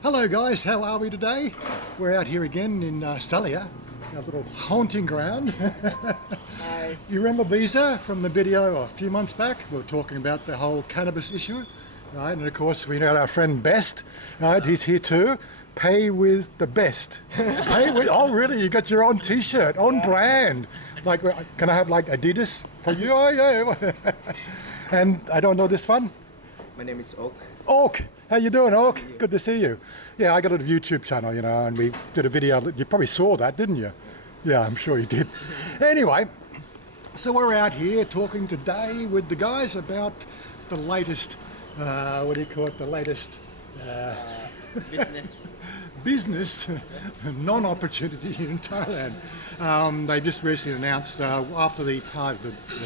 Hello guys, how are we today? We're out here again in Salaya, our little haunting ground. Hi. You remember Visa from the video a few months back? We were talking about the whole cannabis issue, right? And of course we got our friend Best, right? He's here too. Pay with the best. Pay with, oh really? You got your own t-shirt, on brand. Like, can I have like Adidas for you? Oh yeah. And I don't know this one. My name is Oak. Oak, how you doing, Oak? Good to see you. Yeah, I got a YouTube channel, you know, and we did a video. You probably saw that, didn't you? Yeah, I'm sure you did. Anyway, so we're out here talking today with the guys about the latest, what do you call it? The latest business non-opportunity in Thailand. They just recently announced after the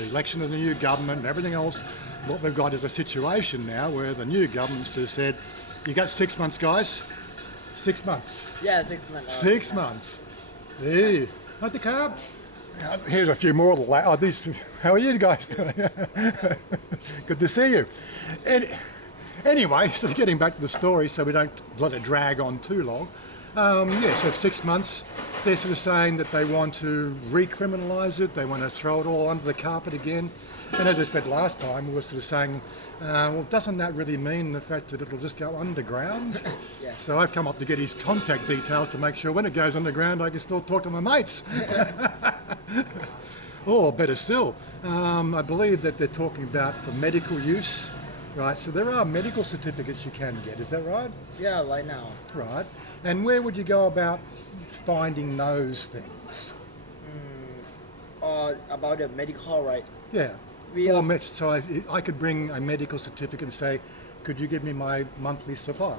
election of the new government and everything else, what we've got is a situation now where the new government has said, you got 6 months, guys. 6 months. Yeah, 6 months. 6 months. Hey, like the carb. Here's a few more. Oh, these. How are you guys doing? Good to see you. Anyway, sort of getting back to the story so we don't let it drag on too long. Yeah, so 6 months, they're sort of saying that they want to recriminalise it, they want to throw it all under the carpet again. And as I said last time, we were sort of saying, well, doesn't that really mean the fact that it'll just go underground? Yeah. So I've come up to get his contact details to make sure when it goes underground I can still talk to my mates. Or better still, I believe that they're talking about for medical use. Right, so there are medical certificates you can get, is that right? Yeah, right now. Right, and where would you go about finding those things? About the medical, right? Yeah, so I could bring a medical certificate and say, could you give me my monthly supply?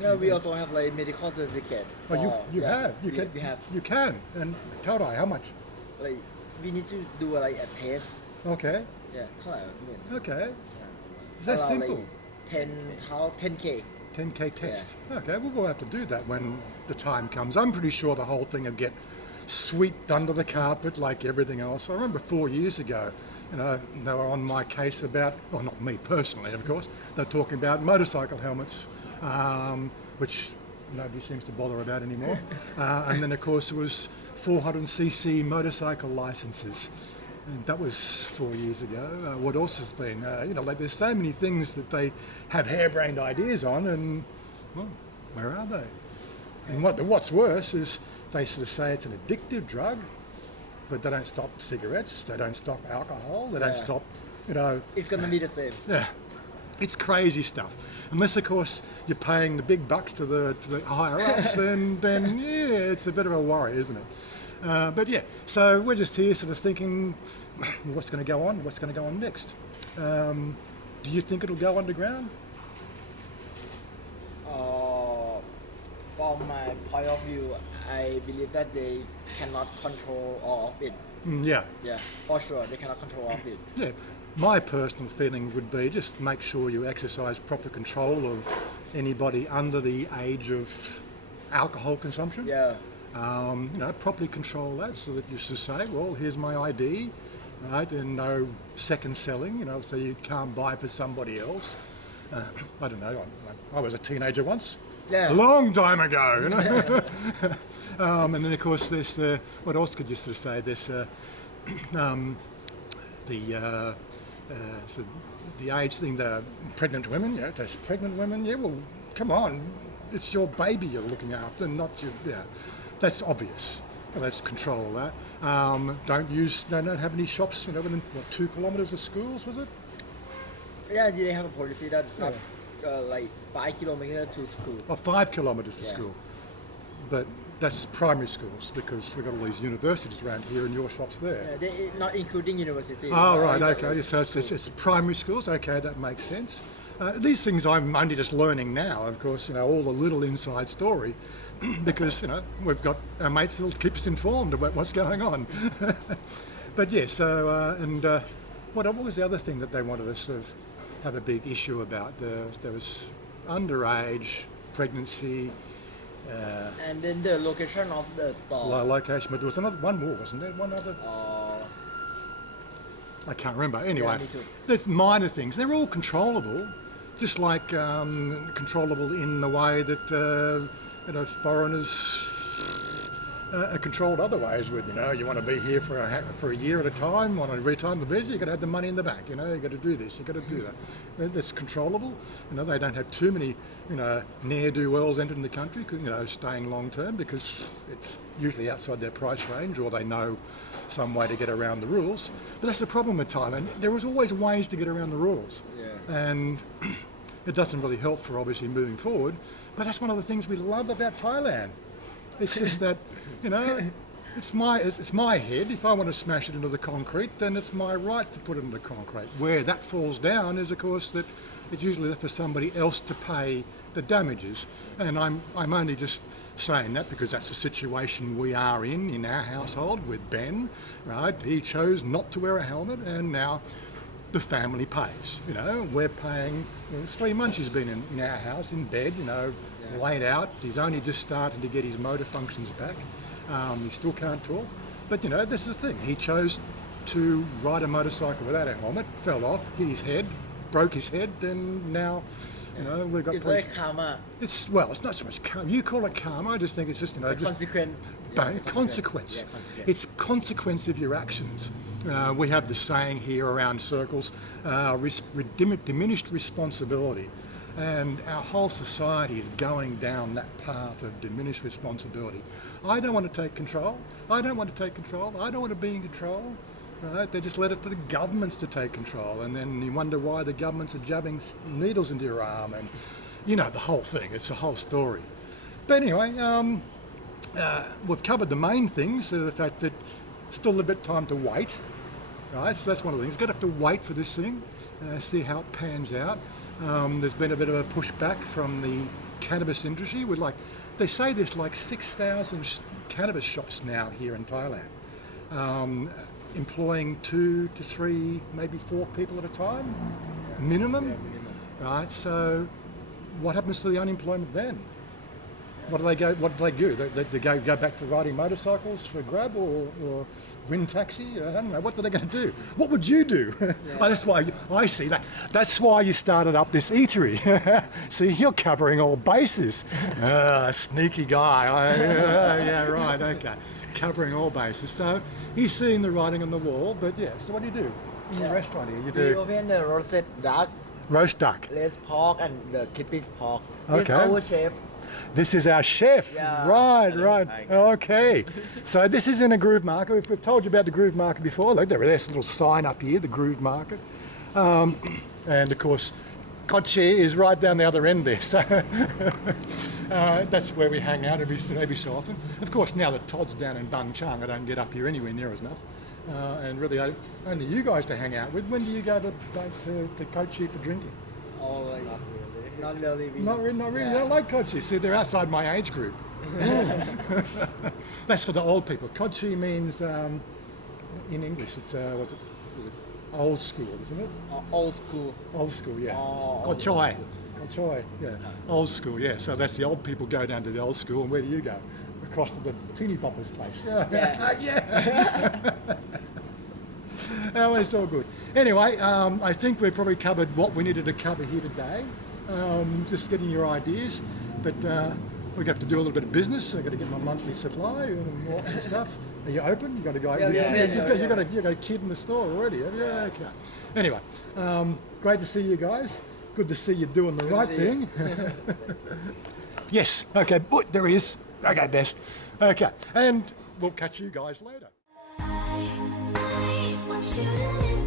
Yeah, we also have like medical certificate. Oh, you have? We have. You can, and tell I how much? Like, we need to do like a test. Okay. Yeah, Okay. Is that simple? Like 10K. 10K test. Yeah. Okay, well, we'll have to do that when the time comes. I'm pretty sure the whole thing will get swept under the carpet like everything else. I remember 4 years ago, you know, they were on my case about, well, not me personally, of course, they're talking about motorcycle helmets, which nobody seems to bother about anymore. And then, of course, it was 400cc motorcycle licenses. And that was 4 years ago. What else has been? You know, like there's so many things that they have harebrained ideas on, and well, where are they? And what's worse is they sort of say it's an addictive drug, but they don't stop cigarettes, they don't stop alcohol, they don't stop, you know. It's gonna be the same. Yeah, it's crazy stuff. Unless, of course, you're paying the big bucks to the higher ups, then yeah, it's a bit of a worry, isn't it? But yeah, so we're just here sort of thinking, what's going to go on? What's going to go on next? Do you think it'll go underground? From my point of view, I believe that they cannot control all of it. Yeah. Yeah, for sure, they cannot control all of it. Yeah. My personal feeling would be just make sure you exercise proper control of anybody under the age of alcohol consumption. Yeah. You know, properly control that so that you just say, well, here's my ID, right, and no second selling, you know, so you can't buy for somebody else. I don't know, I was a teenager once, a long time ago, you know. And then, of course, there's what else could you sort of say? There's the age thing, the pregnant women, yeah, there's pregnant women, yeah, well, come on, it's your baby you're looking after, not your, yeah. That's obvious. Well, let's control that. Don't have any shops, you know, within 2 kilometres of schools, was it? Yeah, they have a policy that like 5 kilometers to school. Oh, 5 kilometres to school. But that's primary schools because we've got all these universities around here and your shop's there. Yeah, they not including university. Oh, right, okay. So it's primary schools. Okay, that makes sense. These things I'm only just learning now, of course, you know, all the little inside story, because, you know, we've got our mates that'll keep us informed about what's going on. But yeah, so, what was the other thing that they wanted to sort of have a big issue about? There was underage, pregnancy. And then the location of the store. Location, but there was one more, wasn't there? One other? I can't remember. Anyway, me too. there's minor things. They're all controllable. just like controllable in the way that foreigners are controlled other ways with. You want to be here for a year at a time, want to retime the visa, you've got to have the money in the bank, you've got to do this, you've got to do that. That's controllable. They don't have too many, ne'er-do-wells entering the country, staying long term, because it's usually outside their price range, or they know some way to get around the rules. But that's the problem with Thailand. There was always ways to get around the rules. Yeah. And it doesn't really help for obviously moving forward. But that's one of the things we love about Thailand. It's just that, it's my head. If I want to smash it into the concrete, then it's my right to put it into concrete. Where that falls down is, of course, that it's usually left for somebody else to pay the damages. And I'm only just saying that because that's the situation we are in our household with Ben, right? He chose not to wear a helmet, and now the family pays. We're paying. 3 months he's been in our house in bed, laid out. He's only just starting to get his motor functions back. He still can't talk. But this is the thing. He chose to ride a motorcycle without a helmet, fell off, hit his head, broke his head, and now we've got. It's like karma. It's not so much karma. You call it karma. I just think it's just just Consequence. Consequence. Yeah, It's consequence of your actions. We have the saying here around circles, diminished responsibility. And our whole society is going down that path of diminished responsibility. I don't want to take control. I don't want to be in control. Right? They just let it to the governments to take control. And then you wonder why the governments are jabbing needles into your arm. And, the whole thing. It's a whole story. But anyway, we've covered the main things. The fact that still a bit of time to wait. Right? So that's one of the things. You've got to have to wait for this thing, see how it pans out. There's been a bit of a pushback from the cannabis industry. They say there's like 6,000 cannabis shops now here in Thailand, employing 2 to 3, maybe 4 people at a time, minimum. Yeah, minimum. Right. So, what happens to the unemployment then? What do they do? They go back to riding motorcycles for Grab or wind taxi? I don't know. What are they going to do? What would you do? Yeah. That's why I see that. That's why you started up this eatery. See, you're covering all bases. Sneaky guy. Yeah, right. Okay, covering all bases. So he's seeing the writing on the wall. But yeah. So what do you do in your restaurant here? You We do open the roasted duck, roast duck. less pork, and the kidney's pork. Okay. This our chef. This is our chef. Yeah. Right. Hi, guys. Okay. So this is in a groove market. We've told you about the groove market before. Look, there's a little sign up here, the groove market. And of course, Kochi is right down the other end there. So that's where we hang out every so often. Of course, now that Todd's down in Bang Chang, I don't get up here anywhere near as enough. And really, only you guys to hang out with. When do you go to Kochi for drinking? Oh, not really. Not really. Yeah. I don't like Kochi. See, they're outside my age group. That's for the old people. Kochi means, in English, it's what's it? Old school, isn't it? Old school. Old school, yeah. Oh, Kochoi. Kochoi, yeah. Old school, yeah. So that's the old people go down to the old school, and where do you go? Across to the teeny boppers place. Yeah. Yeah. Oh, it's all good. Anyway, I think we've probably covered what we needed to cover here today. Just getting your ideas, but we have to do a little bit of business. I've got to get my monthly supply and all that stuff. Are you open? You got to go. You got a kid in the store already. Have you? Yeah. Okay. Anyway, great to see you guys. Good to see you doing the right thing. Yes. Okay. There he is. Okay, best. Okay, and we'll catch you guys later. I want you to live